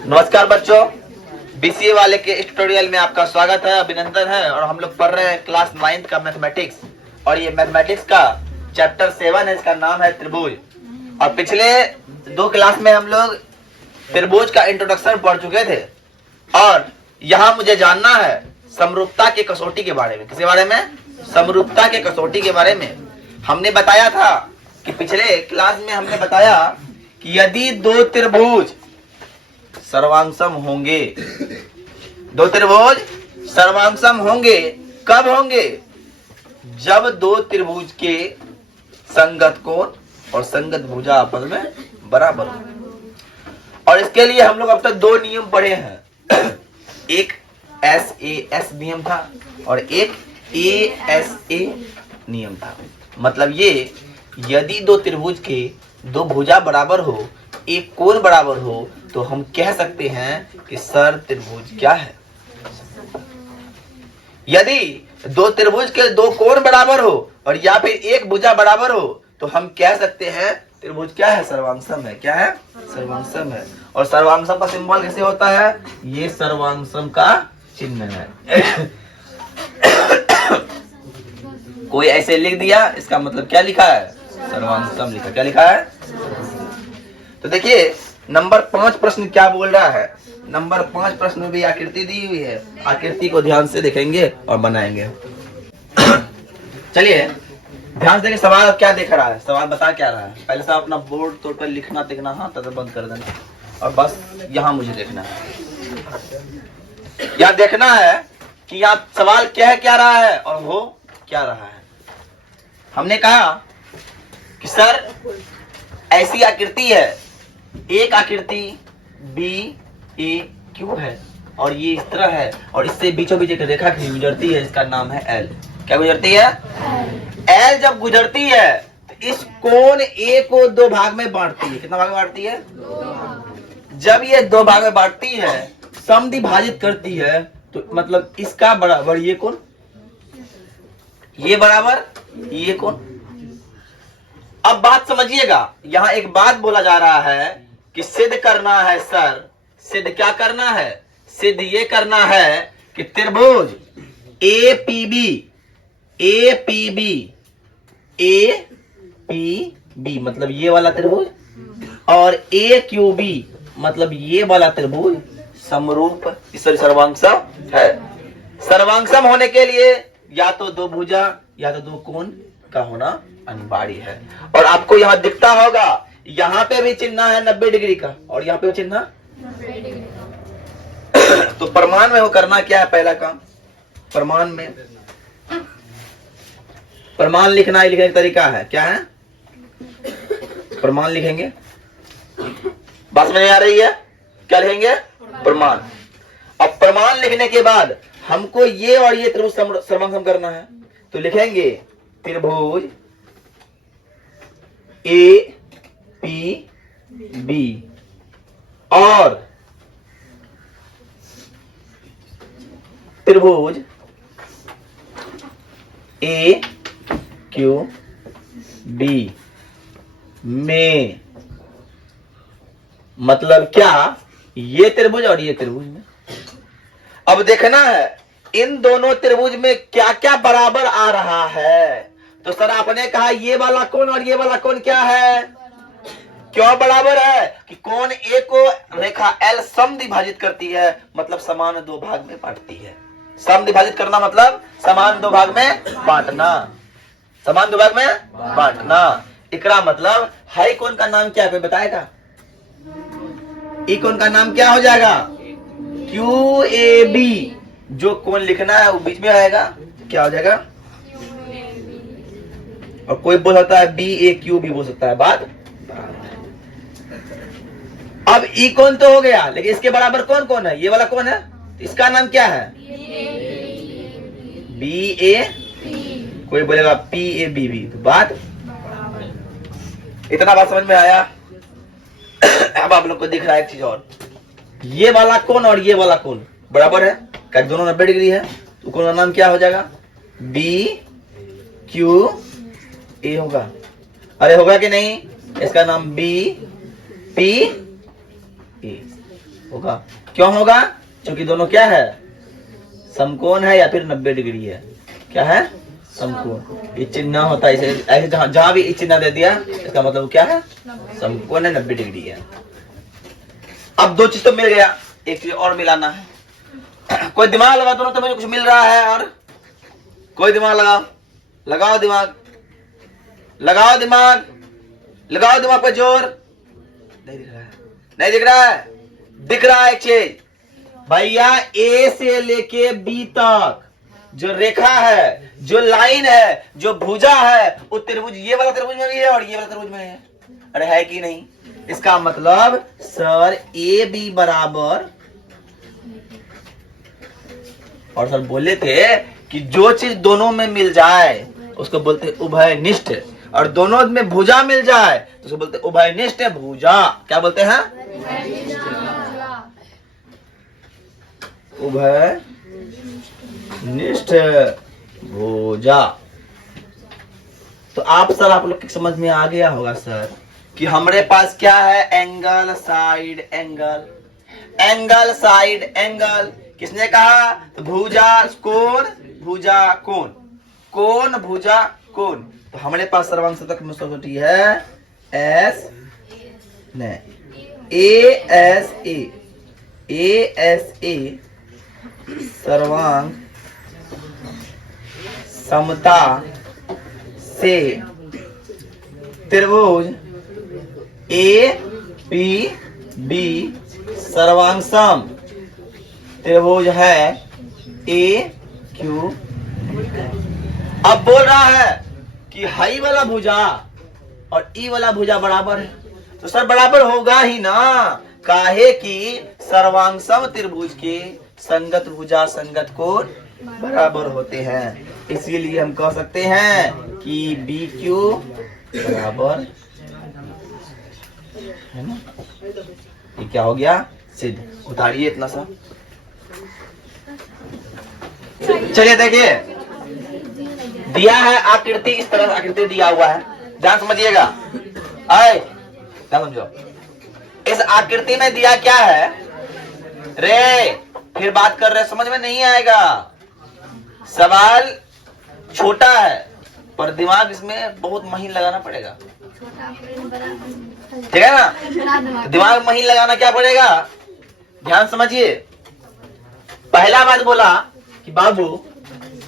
नमस्कार बच्चों, बीसीए वाले के इस ट्यूटोरियल में आपका स्वागत है, अभिनंदन है। और हम लोग पढ़ रहे हैं क्लास 9 का मैथमेटिक्स, और ये मैथमेटिक्स का चैप्टर 7 है, इसका नाम है त्रिभुज। और पिछले 2 क्लास में हम लोग त्रिभुज का इंट्रोडक्शन पढ़ चुके थे, और यहाँ मुझे जानना है समरूपता की कसौटी के बारे में। किसके बारे में? समरूपता के कसौटी के बारे में। हमने बताया था कि पिछले क्लास में हमने बताया कि यदि 2 त्रिभुज सर्वांगसम होंगे, 2 त्रिभुज सर्वांगसम होंगे, कब होंगे? जब 2 त्रिभुज के संगत कोण और संगत भुजा आपस में बराबर हो। और इसके लिए हम लोग अब तक 2 नियम पढ़े हैं। एक SAS नियम था और एक ASA नियम था। मतलब ये, यदि 2 त्रिभुज के 2 भुजा बराबर हो, एक कोण बराबर हो, तो हम कह सकते हैं कि सर त्रिभुज क्या है। यदि 2 त्रिभुज के 2 कोण बराबर हो और या फिर एक भुजा बराबर हो, तो हम कह सकते हैं त्रिभुज क्या है? सर्वांगसम है। क्या है? सर्वांगसम है। और सर्वांगसम का सिंबल कैसे होता है? ये सर्वांगसम का चिन्ह है। कोई ऐसे लिख दिया, इसका मतलब क्या लिखा है? सर्वांगसम लिखा। क्या लिखा है? तो देखिए नंबर 5 प्रश्न क्या बोल रहा है। नंबर 5 प्रश्न में भी आकृति दी हुई है। आकृति को ध्यान से देखेंगे और बनाएंगे। चलिए ध्यान से, सवाल क्या देख रहा है, सवाल बता क्या रहा है। पहले से अपना बोर्ड तोड़ पर लिखना देखना, हाँ तब बंद कर देना, और बस यहाँ मुझे देखना है। यहाँ देखना है कि यहाँ सवाल क्या रहा है और हो क्या रहा है। हमने कहा कि सर ऐसी आकृति है, एक आकृति BAQ है और ये इस तरह है, और इससे बीचों बीच एक रेखा गुजरती है, इसका नाम है L। क्या गुजरती है? L जब गुजरती है तो इस कोण A को 2 भाग में बांटती है। कितना भाग में बांटती है? 2। जब ये 2 भाग में बांटती है, समद्विभाजित करती है, तो मतलब इसका बराबर ये कोण, ये बराबर ये कोण। अब बात समझिएगा, यहाँ एक बात बोला जा रहा है कि सिद्ध करना है सर। सिद्ध क्या करना है? सिद्ध ये करना है कि त्रिभुज APB मतलब ये वाला त्रिभुज और AQB मतलब ये वाला त्रिभुज समरूप, सर्वांगसम है। सर्वांगसम होने के लिए या तो 2 भुजा या तो 2 कोण का होना अनिवार्य है। और आपको यहाँ दिखता होगा, यहाँ पे भी चिन्ह है 90 डिग्री का और यहाँ पे चिन्ह 90 डिग्री का। तो प्रमाण में वो करना क्या है? पहला काम प्रमाण में, प्रमाण लिखना, लिखने का तरीका है क्या है? प्रमाण लिखेंगे। बात समझ में आ रही है? क्या लिखेंगे? प्रमाण। अब प्रमाण लिखने के बाद हमको ये और ये त्रिभुज सर्वांगसम करना है, तो लिखेंगे त्रिभुज APB और त्रिभुज AQB में, मतलब क्या? ये त्रिभुज और ये त्रिभुज में। अब देखना है इन दोनों त्रिभुज में क्या क्या बराबर आ रहा है। तो सर आपने कहा ये वाला कोण और ये वाला कोण क्या है? क्यों बराबर है? कि कोण A को रेखा L समद्विभाजित करती है, मतलब समान 2 भाग में बांटती है। समद्विभाजित करना मतलब समान 2 भाग में बांटना, समान 2 भाग में बांटना। इकरा मतलब हाई कोण का नाम क्या है, कोई बताएगा? ई कोण का नाम क्या हो जाएगा? QAB। जो कोण लिखना है वो बीच में आएगा, क्या हो जाएगा? और कोई बोल सकता है BAQ भी बोल सकता है। बात अब ई कोण तो हो गया, लेकिन इसके बराबर कौन कौन है? ये वाला कौन है? इसका नाम क्या है? BA। कोई बोलेगा PAB भी। तो बात इतना बात समझ में आया? अब आप लोग को दिख रहा है एक चीज और, ये वाला कोण और ये वाला कोण बराबर है, क्या दोनों 90 डिग्री है, तो कोण का नाम क्या हो जाएगा? BQA होगा। अरे होगा कि नहीं? इसका नाम BPA। होगा। क्यों होगा? क्योंकि दोनों क्या है? समकोण है या फिर 90 डिग्री है। क्या है? समकोण। ये चिन्ह होता है इसे ऐसे, जहां भी चिन्ह दे दिया इसका मतलब क्या है? समकोण है, 90 डिग्री है। अब दो चीज तो मिल गया, एक चीज और मिलाना है। कोई दिमाग लगा दोनों, तो मुझे कुछ मिल रहा है। और कोई दिमाग लगाओ, लगाओ दिमाग, लगाओ दिमाग, लगाओ दिमाग पे जोर। नहीं दिख रहा है, नहीं दिख रहा है, दिख रहा है एक चीज भैया। ए से लेके बी तक जो रेखा है, जो लाइन है, जो भुजा है, वो त्रिभुज, ये वाला त्रिभुज में भी है और ये वाला त्रिभुज में है। अरे है कि नहीं? इसका मतलब सर ए बी बराबर, और सर बोले थे कि जो चीज दोनों में मिल जाए उसको बोलते उभयनिष्ठ, और दोनों में भुजा मिल जाए तो उसको बोलते उभयनिष्ठ भुजा। क्या बोलते हैं? उभयनिष्ठ भुजा। तो आप लोग की समझ में आ गया होगा सर कि हमारे पास क्या है? Angle, side, angle, angle, side, angle. किसने कहा? तो भुजा, कोण, भुजा, कोण, कोण, भुजा, कोण। तो हमारे पास सर्वांग शतक में कसौटी है एस, ए एस ए सर्वांग समता से त्रिभुज ए पी बी सर्वांग सम त्रिभुज है ए क्यू। अब बोल रहा है कि हाई वाला भुजा और ई वाला भुजा बराबर है, तो सर बराबर होगा ही ना, काहे कि सर्वांगसम त्रिभुज के संगत भुजा संगत कोण बराबर होते हैं। इसीलिए हम कह सकते हैं कि बी क्यू बराबर है ना। ये क्या हो गया? सिद्ध। उतारिए इतना सा। चलिए देखिए, दिया है आकृति, इस तरह आकृति दिया हुआ है, ध्यान समझिएगा। आए ध्यान समझो, इस आकृति में दिया क्या है रे? फिर बात कर रहे, समझ में नहीं आएगा। सवाल छोटा है पर दिमाग इसमें बहुत महीन लगाना पड़ेगा, ठीक है ना? दिमाग महीन लगाना क्या पड़ेगा? ध्यान समझिए। पहला बात बोला कि बाबू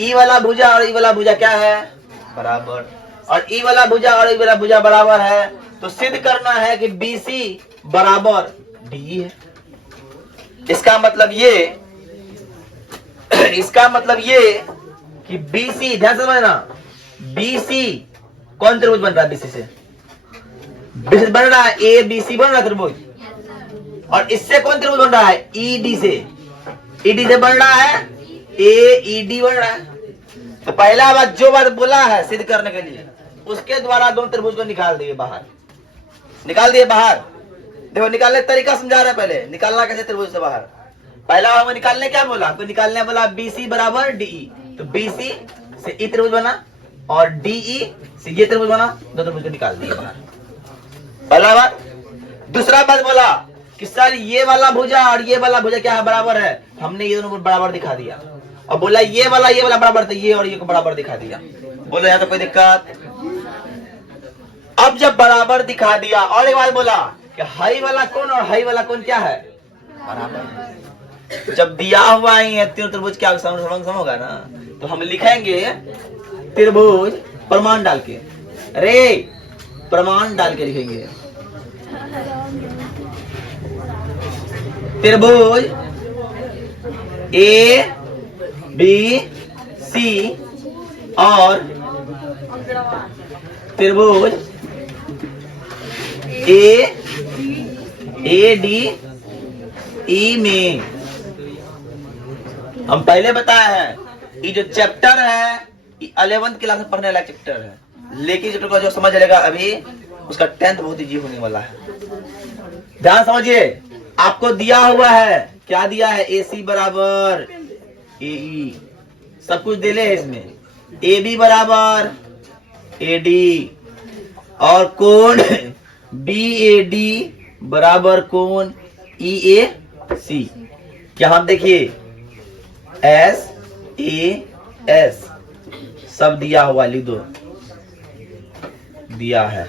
ई वाला भुजा और ई वाला भुजा क्या है? बराबर। और ई वाला भुजा और ई वाला भुजा बराबर है, तो सिद्ध करना है कि BC बराबर DE है। इसका मतलब ये कि BC, ध्यान से समझना, BC कौन त्रिभुज बन रहा है? BC से BC बन रहा है ABC बन रहा है त्रिभुज, और इससे कौन त्रिभुज बन रहा है? ED से, ED से बन रहा है AED बन रहा है। तो पहला बात जो बात बोला है सिद्ध करने के लिए, उसके द्वारा दोनों त्रिभुज को निकाल दिए बाहर, निकाल दिए बाहर। देखो निकालने का तरीका समझा रहे, पहले निकालना कैसे त्रिभुज से बाहर। पहला हमें निकालने क्या बोला? तो निकालने बोला BC बराबर DE, तो BC से ई त्रिभुज बना और DE से ये त्रिभुज बना, दो त्रिभुज को निकाल दिए बाहर। पहला बात। दूसरा बात बोला कि सर ये वाला भुजा और ये वाला भुजा क्या है? बराबर है। हमने ये दोनों को बराबर दिखा दिया, और बोला ये वाला बराबर, तो ये और ये को बराबर दिखा दिया। बोलो यहाँ तो कोई दिक्कत? अब जब बराबर दिखा दिया, और एक बात बोला कि हाई वाला कोण और हाई वाला कोण क्या है? बराबर। जब दिया हुआ ही है तीनों त्रिभुज क्या सम होगा ना, तो हम लिखेंगे त्रिभुज प्रमाण डाल के, अरे प्रमाण डाल के लिखेंगे त्रिभुज ABC और त्रिभुज ADE में हम पहले बताए हैं, ये जो चैप्टर है 11th क्लास में पढ़ने वाला चैप्टर है, लेकिन चैप्टर को जो समझ लेगा अभी उसका 10th बहुत इजी होने वाला है। ध्यान समझिए, आपको दिया हुआ है, क्या दिया है? AC बराबर AE, सब कुछ दे ले इसमें। AB बराबर AD और कोण BAD बराबर कोण EAD। सी। क्या हम देखिए एस ए एस सब दिया हुआ, लिख दो, दिया है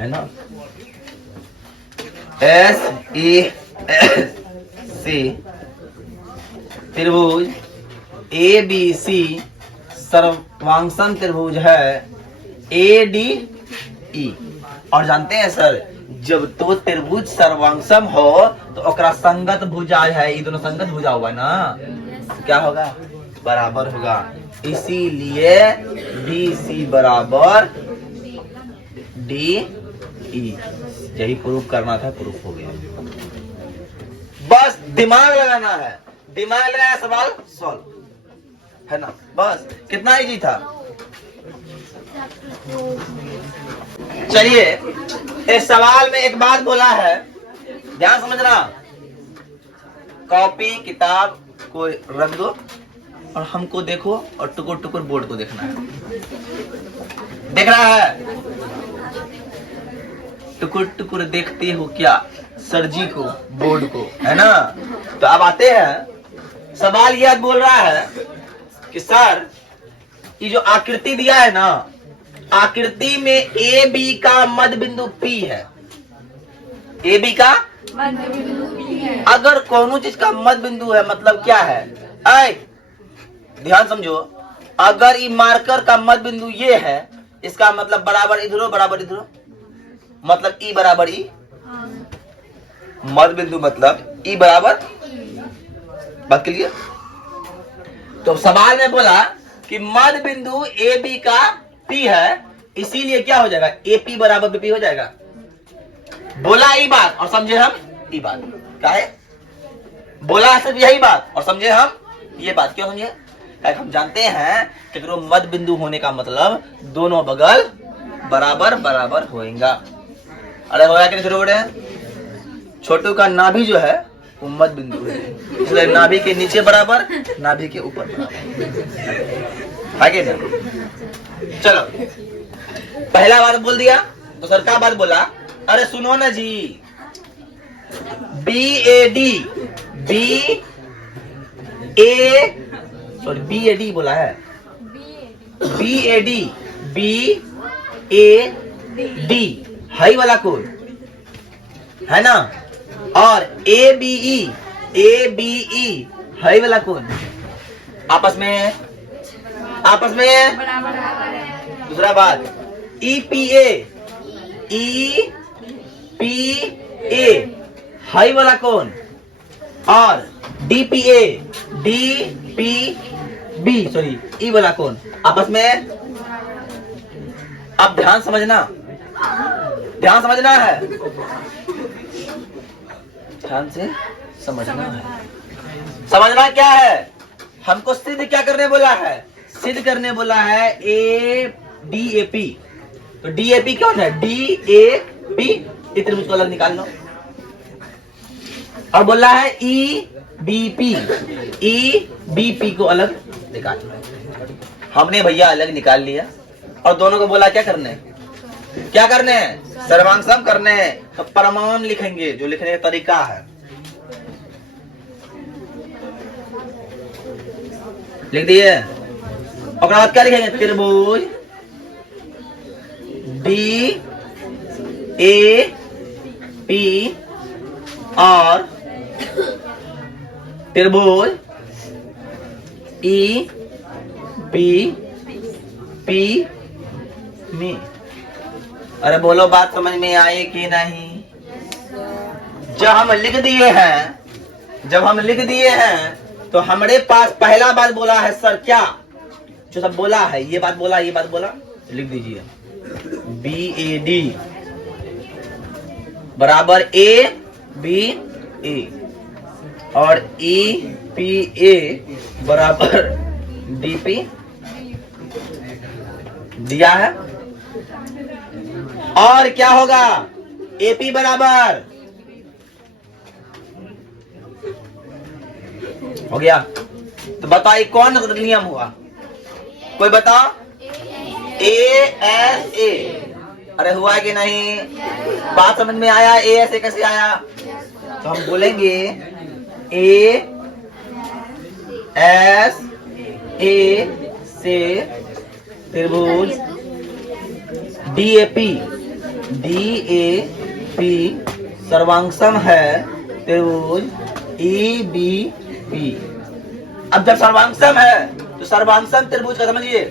ना। एस ए एस सी त्रिभुज ए बी सी सर्वांगसम त्रिभुज है ए डी ई। और जानते हैं सर, जब तो त्रिभुज सर्वांगसम हो तो ओकरा संगत भुजा है, ये दोनों संगत भुजा हुआ ना, क्या होगा, बराबर होगा। इसीलिए बी सी बराबर डी ई। यही प्रूफ करना था, प्रूफ हो गया। बस दिमाग लगाना है, दिमाग लगाया सवाल सॉल्व है ना, बस कितना इजी था। चलिए इस सवाल में एक बात बोला है, ध्यान समझना। कॉपी किताब को रख दो और हमको देखो और टुकुर टुकुर बोर्ड को देखना है। देख रहा है, टुकुर टुकुर देखते हो क्या सर जी को, बोर्ड को, है ना। तो अब आते हैं, सवाल यह बोल रहा है कि सर ये जो आकृति दिया है ना, आकृति में ए बी का मध्य बिंदु पी है, ए बी का मध्य बिंदु पी है। अगर कोनो चीज का मध्य बिंदु है मतलब क्या है, ध्यान समझो, अगर ये मार्कर का मध्य बिंदु ये है, इसका मतलब बराबर इधरो बराबर इधरो, मतलब ई बराबर ई, मध्य बिंदु मतलब ई बराबर, बात क्लियर। तो सवाल में बोला कि मध्य बिंदु ए बी का पी है, इसीलिए क्या हो जाएगा, ए पी बराबर बी पी हो जाएगा। बोला ई बात और समझे हम ई बात, क्या है, बोला सिर्फ यही बात और समझे हम ये बात। क्यों समझे, हम जानते हैं कि मध्य बिंदु होने का मतलब दोनों बगल बराबर बराबर होएगा। अरे होया कि छोटे बड़े, छोटू का नाभि जो है वो मध्य बिंदु है, इसलिए नाभि के नीचे बराबर, नाभि के ऊपर बराबर, आगे ना। चलो पहला बात बोल दिया, तो सर का बात बोला, अरे सुनो ना जी, B A D, B A sorry B A D बोला है, B A D, B A D high वाला कोण है ना, और ए बी ई हाई वाला कोण आपस में दूसरा बात ई पी ए हाई वाला कोण और डी पी बी सॉरी ई वाला कोण आपस में। अब ध्यान समझना है, ध्यान से समझना है। समझना क्या है, हमको सिद्ध क्या करने बोला है, सिद्ध करने बोला है ए डी ए पी। तो डी ए पी कौन है, डी ए पी, इतने मुझको अलग निकाल लो। और बोला है ई बी पी को अलग निकाल लो। हमने भैया अलग निकाल लिया और दोनों को बोला क्या करने हैं, सर्वांगसम करने हैं। तो प्रमाण लिखेंगे, जो लिखने का तरीका है लिख दिए। और बाद क्या लिखेंगे, त्रिभुज डी ए पी और त्रिभुज ई बी पी में। अरे बोलो बात समझ में आई कि नहीं। जब हम लिख दिए हैं तो हमारे पास पहला बात बोला है सर, क्या जो सब बोला है, ये बात बोला लिख दीजिए, बी ए डी बराबर ए बी ए और ई पी ए बराबर डी पी दिया है। और क्या होगा, ए पी बराबर हो गया। तो बताइए कौन नियम हुआ, कोई बताओ, ए एस ए। अरे हुआ कि नहीं, बात समझ में आया, ए एस ए कैसे आया। तो हम बोलेंगे ए एस ए से त्रिभुज DAP सर्वांगसम है त्रिभुज EBP। अब जब सर्वांगसम है तो सर्वांगसम त्रिभुज का समझिए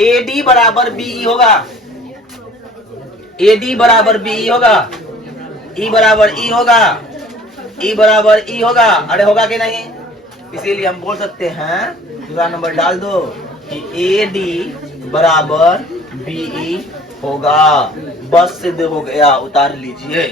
AD बराबर BE होगा, AD बराबर BE होगा, E बराबर E होगा, E बराबर E होगा। अरे होगा कि नहीं? इसीलिए हम बोल सकते हैं, दूसरा नंबर डाल दो कि AD बराबर BE होगा। बस सिद्ध हो गया, उतार लीजिए।